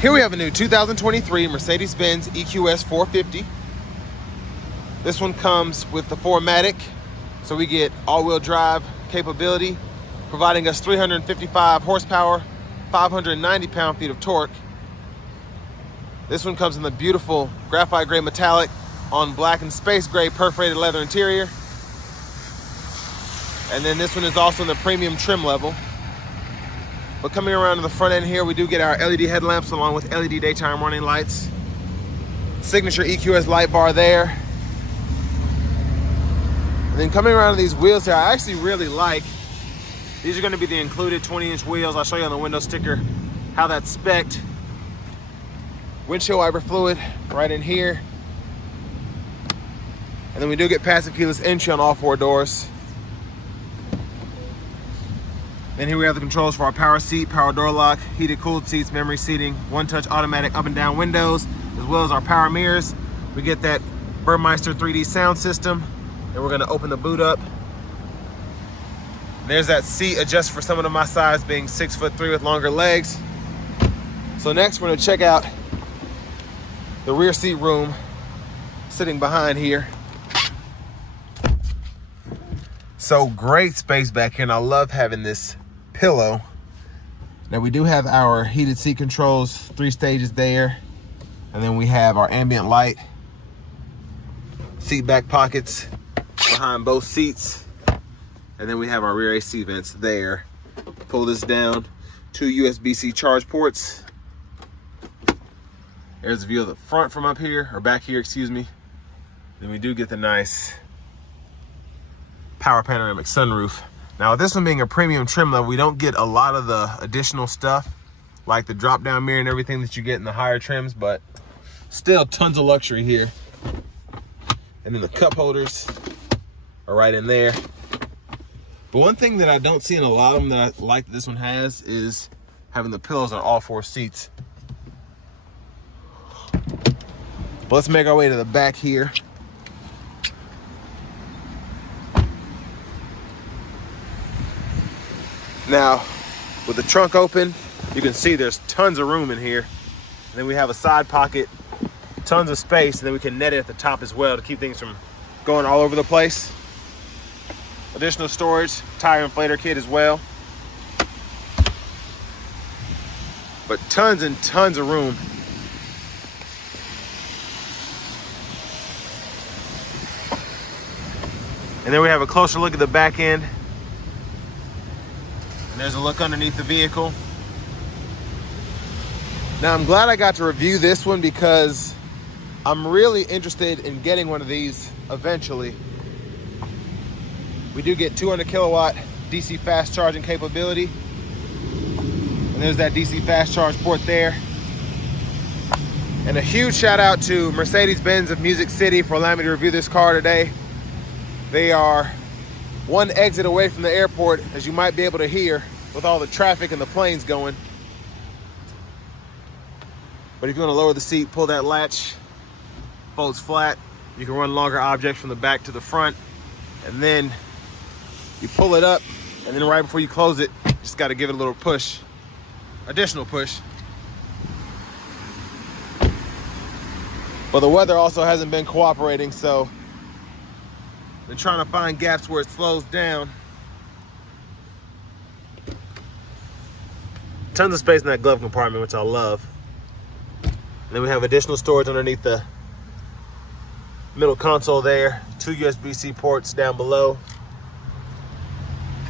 Here we have a new 2023 Mercedes-Benz EQS 450. This one comes with the 4MATIC, so we get all-wheel drive capability, providing us 355 horsepower, 590 pound-feet of torque. This one comes in the beautiful graphite gray metallic on black and space gray perforated leather interior. And then this one is also in the premium trim level. But coming around to the front end here, we do get our LED headlamps along with LED daytime running lights. Signature EQS light bar there. And then coming around to these wheels here, I actually really like. These are going to be the included 20-inch wheels. I'll show you on the window sticker how that's spec'd. Windshield wiper fluid right in here. And then we do get passive keyless entry on all four doors. Then here we have the controls for our power seat, power door lock, heated cooled seats, memory seating, one-touch automatic up and down windows, as well as our power mirrors. We get that Burmeister 3D sound system. And we're gonna open the boot up. There's that seat adjust for someone of my size, being 6'3" with longer legs. So next we're gonna check out the rear seat room sitting behind here. So great space back here, and I love having this pillow. Now we do have our heated seat controls, 3 stages there. And then we have our ambient light, seat back pockets behind both seats. And then we have our rear AC vents there. Pull this down, 2 USB-C charge ports. There's a view of the front from up here, or back here, excuse me. Then we do get the nice power panoramic sunroof. Now, with this one being a premium trim level, we don't get a lot of the additional stuff, like the drop down mirror and everything that you get in the higher trims, but still tons of luxury here. And then the cup holders are right in there. But one thing that I don't see in a lot of them that I like that this one has is having the pillows on all 4 seats. But let's make our way to the back here. Now, with the trunk open, you can see there's tons of room in here. And then we have a side pocket, tons of space, and then we can net it at the top as well to keep things from going all over the place. Additional storage, tire inflator kit as well. But tons and tons of room. And then we have a closer look at the back end. There's a look underneath the vehicle. Now I'm glad I got to review this one because I'm really interested in getting one of these eventually. We do get 200 kilowatt DC fast charging capability. And there's that DC fast charge port there. And a huge shout out to Mercedes-Benz of Music City for allowing me to review this car today. They are one exit away from the airport, as you might be able to hear with all the traffic and the planes going. But if you want to lower the seat, pull that latch, folds flat. You can run longer objects from the back to the front. And then you pull it up, and then right before you close it, you just got to give it a little push, additional push. But the weather also hasn't been cooperating, so been trying to find gaps where it slows down. Tons of space in that glove compartment, which I love. And then we have additional storage underneath the middle console there. 2 USB-C ports down below.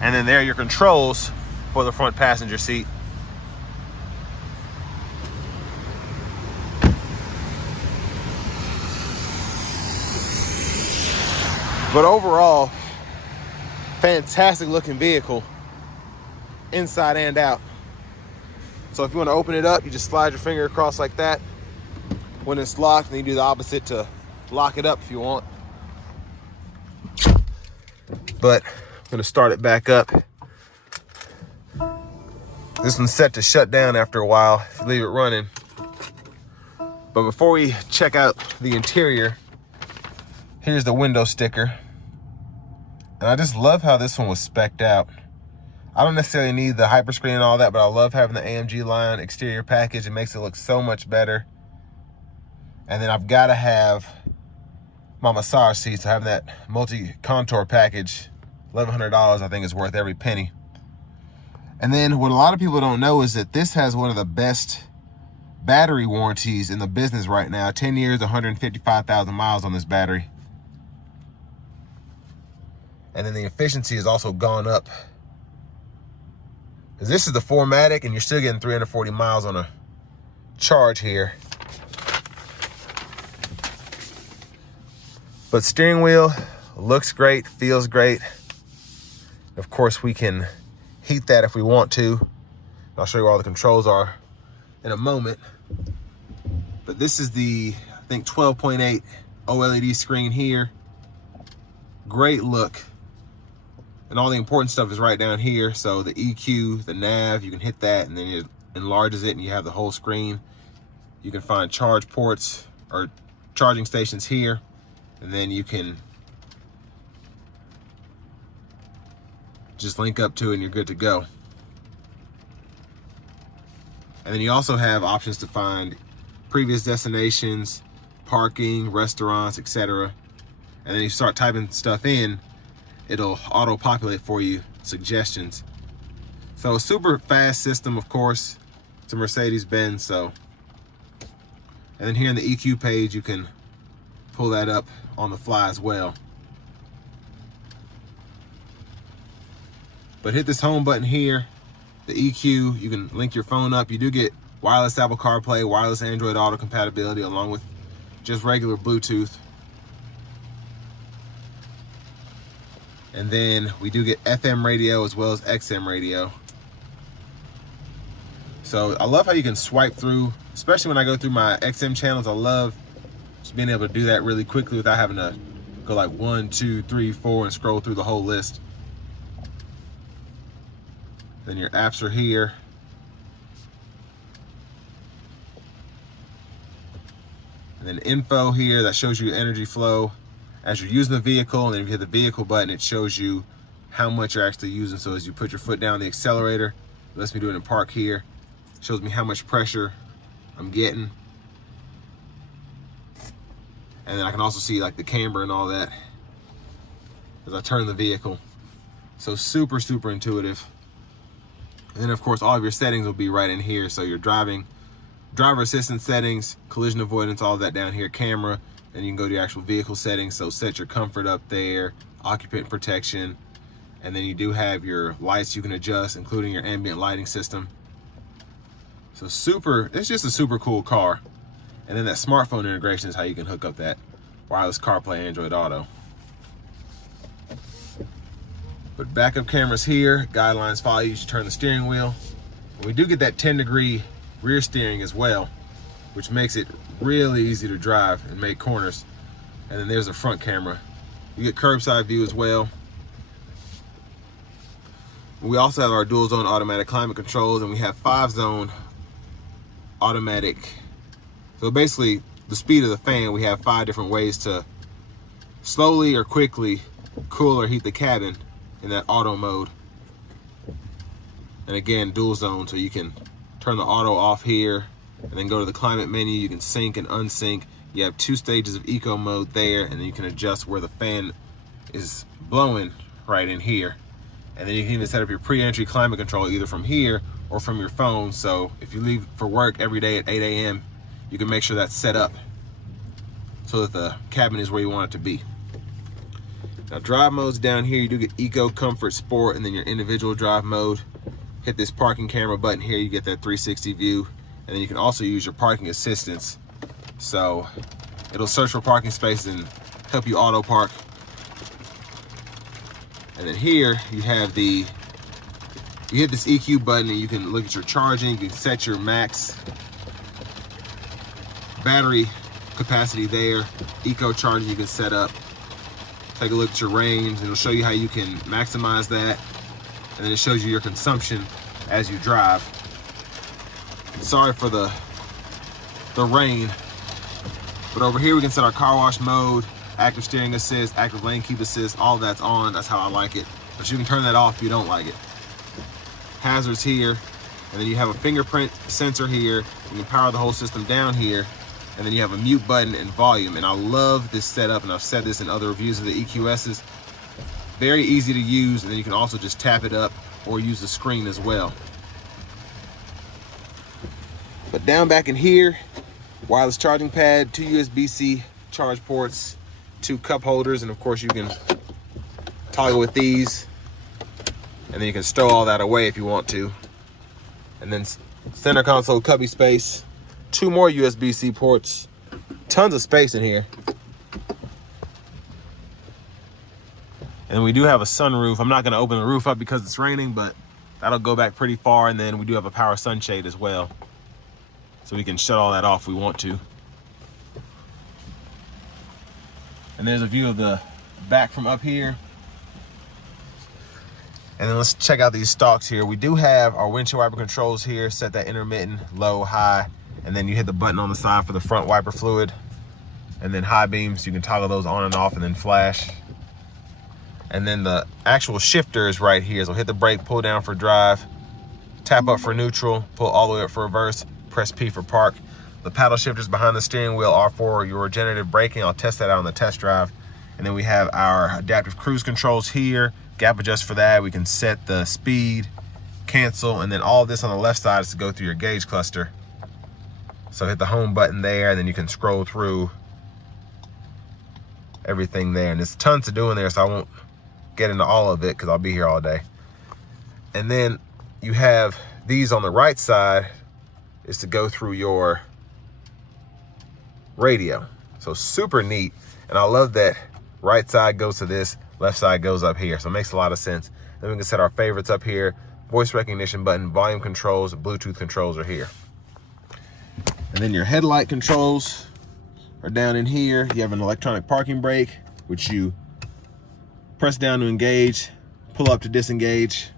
And then there are your controls for the front passenger seat. But overall, fantastic looking vehicle, inside and out. So if you want to open it up, you just slide your finger across like that. When it's locked, then you do the opposite to lock it up if you want. But I'm gonna start it back up. This one's set to shut down after a while if you leave it running. But before we check out the interior, here's the window sticker. And I just love how this one was spec'd out. I don't necessarily need the hyperscreen and all that, but I love having the AMG line exterior package. It makes it look so much better. And then I've got to have my massage seats. So having that multi-contour package, $1,100, I think is worth every penny. And then what a lot of people don't know is that this has one of the best battery warranties in the business right now. 10 years, 155,000 miles on this battery. And then the efficiency has also gone up. This is the 4MATIC, and you're still getting 340 miles on a charge here. But steering wheel looks great, feels great. Of course, we can heat that if we want to. I'll show you where all the controls are in a moment. But this is the, I think, 12.8 OLED screen here. Great look. And all the important stuff is right down here. So the EQ, the nav, you can hit that and then it enlarges it and you have the whole screen. You can find charge ports or charging stations here. And then you can just link up to it and you're good to go. And then you also have options to find previous destinations, parking, restaurants, etc. And then you start typing stuff in, it'll auto-populate for you suggestions. So a super fast system, of course. It's a Mercedes-Benz, so. And then here in the EQ page, you can pull that up on the fly as well. But hit this home button here, the EQ, you can link your phone up. You do get wireless Apple CarPlay, wireless Android Auto compatibility, along with just regular Bluetooth. And then we do get FM radio as well as XM radio. So I love how you can swipe through, especially when I go through my XM channels. I love just being able to do that really quickly without having to go like 1, 2, 3, 4 and scroll through the whole list. Then your apps are here. And then info here that shows you energy flow as you're using the vehicle, and then if you hit the vehicle button, it shows you how much you're actually using. So as you put your foot down the accelerator, it lets me do it in park here. It shows me how much pressure I'm getting. And then I can also see like the camber and all that as I turn the vehicle. So super, super intuitive. And then of course, all of your settings will be right in here. So your driver assistance settings, collision avoidance, all of that down here, camera. Then you can go to your actual vehicle settings. So set your comfort up there, occupant protection. And then you do have your lights you can adjust, including your ambient lighting system. So it's just a super cool car. And then that smartphone integration is how you can hook up that wireless CarPlay Android Auto. But backup cameras here, guidelines follow you, you should turn the steering wheel. And we do get that 10-degree rear steering as well, which makes it really easy to drive and make corners. And then there's a front camera. You get curbside view as well. We also have our dual zone automatic climate controls, and we have 5-zone automatic. So basically the speed of the fan, we have 5 different ways to slowly or quickly cool or heat the cabin in that auto mode. And again, dual zone, so you can turn the auto off here and then go to the climate menu. You can sync and unsync. You have 2 stages of eco mode there, and then you can adjust where the fan is blowing right in here. And then you can even set up your pre-entry climate control either from here or from your phone. So if you leave for work every day at 8 a.m., you can make sure that's set up so that the cabin is where you want it to be. Now drive modes down here, you do get Eco, Comfort, Sport, and then your individual drive mode. Hit this parking camera button here, you get that 360 view. And then you can also use your parking assistance. So it'll search for parking spaces and help you auto park. And then here you have you hit this EQ button and you can look at your charging. You can set your max battery capacity there. Eco charging you can set up. Take a look at your range. It'll show you how you can maximize that. And then it shows you your consumption as you drive. Sorry for the rain. But over here we can set our car wash mode, active steering assist, active lane keep assist, all of that's on. That's how I like it. But you can turn that off if you don't like it. hazards here, and then you have a fingerprint sensor here. You can power the whole system down here, and then you have a mute button and volume. And I love this setup, and I've said this in other reviews of the EQSs. Very easy to use, and then you can also just tap it up or use the screen as well. But down back in here, wireless charging pad, 2 USB-C charge ports, 2 cup holders, and of course you can toggle with these, and then you can stow all that away if you want to. And then center console cubby space, 2 more USB-C ports, tons of space in here. And we do have a sunroof. I'm not gonna open the roof up because it's raining, but that'll go back pretty far. And then we do have a power sunshade as well, so we can shut all that off if we want to. And there's a view of the back from up here. And then let's check out these stalks here. We do have our windshield wiper controls here. Set that intermittent, low, high, and then you hit the button on the side for the front wiper fluid. And then high beams, you can toggle those on and off and then flash. And then the actual shifter is right here. So hit the brake, pull down for drive, tap up for neutral, pull all the way up for reverse, press P for park. The paddle shifters behind the steering wheel are for your regenerative braking. I'll test that out on the test drive. And then we have our adaptive cruise controls here. Gap adjust for that. We can set the speed, cancel, and then all of this on the left side is to go through your gauge cluster. So hit the home button there, and then you can scroll through everything there. And there's tons to do in there, so I won't get into all of it because I'll be here all day. And then you have these on the right side is to go through your radio. So super neat. And I love that right side goes to this, left side goes up here. So it makes a lot of sense. Then we can set our favorites up here. Voice recognition button, volume controls, Bluetooth controls are here. And then your headlight controls are down in here. You have an electronic parking brake, which you press down to engage, pull up to disengage.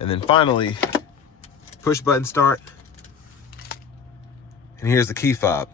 And then finally, push button start. And here's the key fob.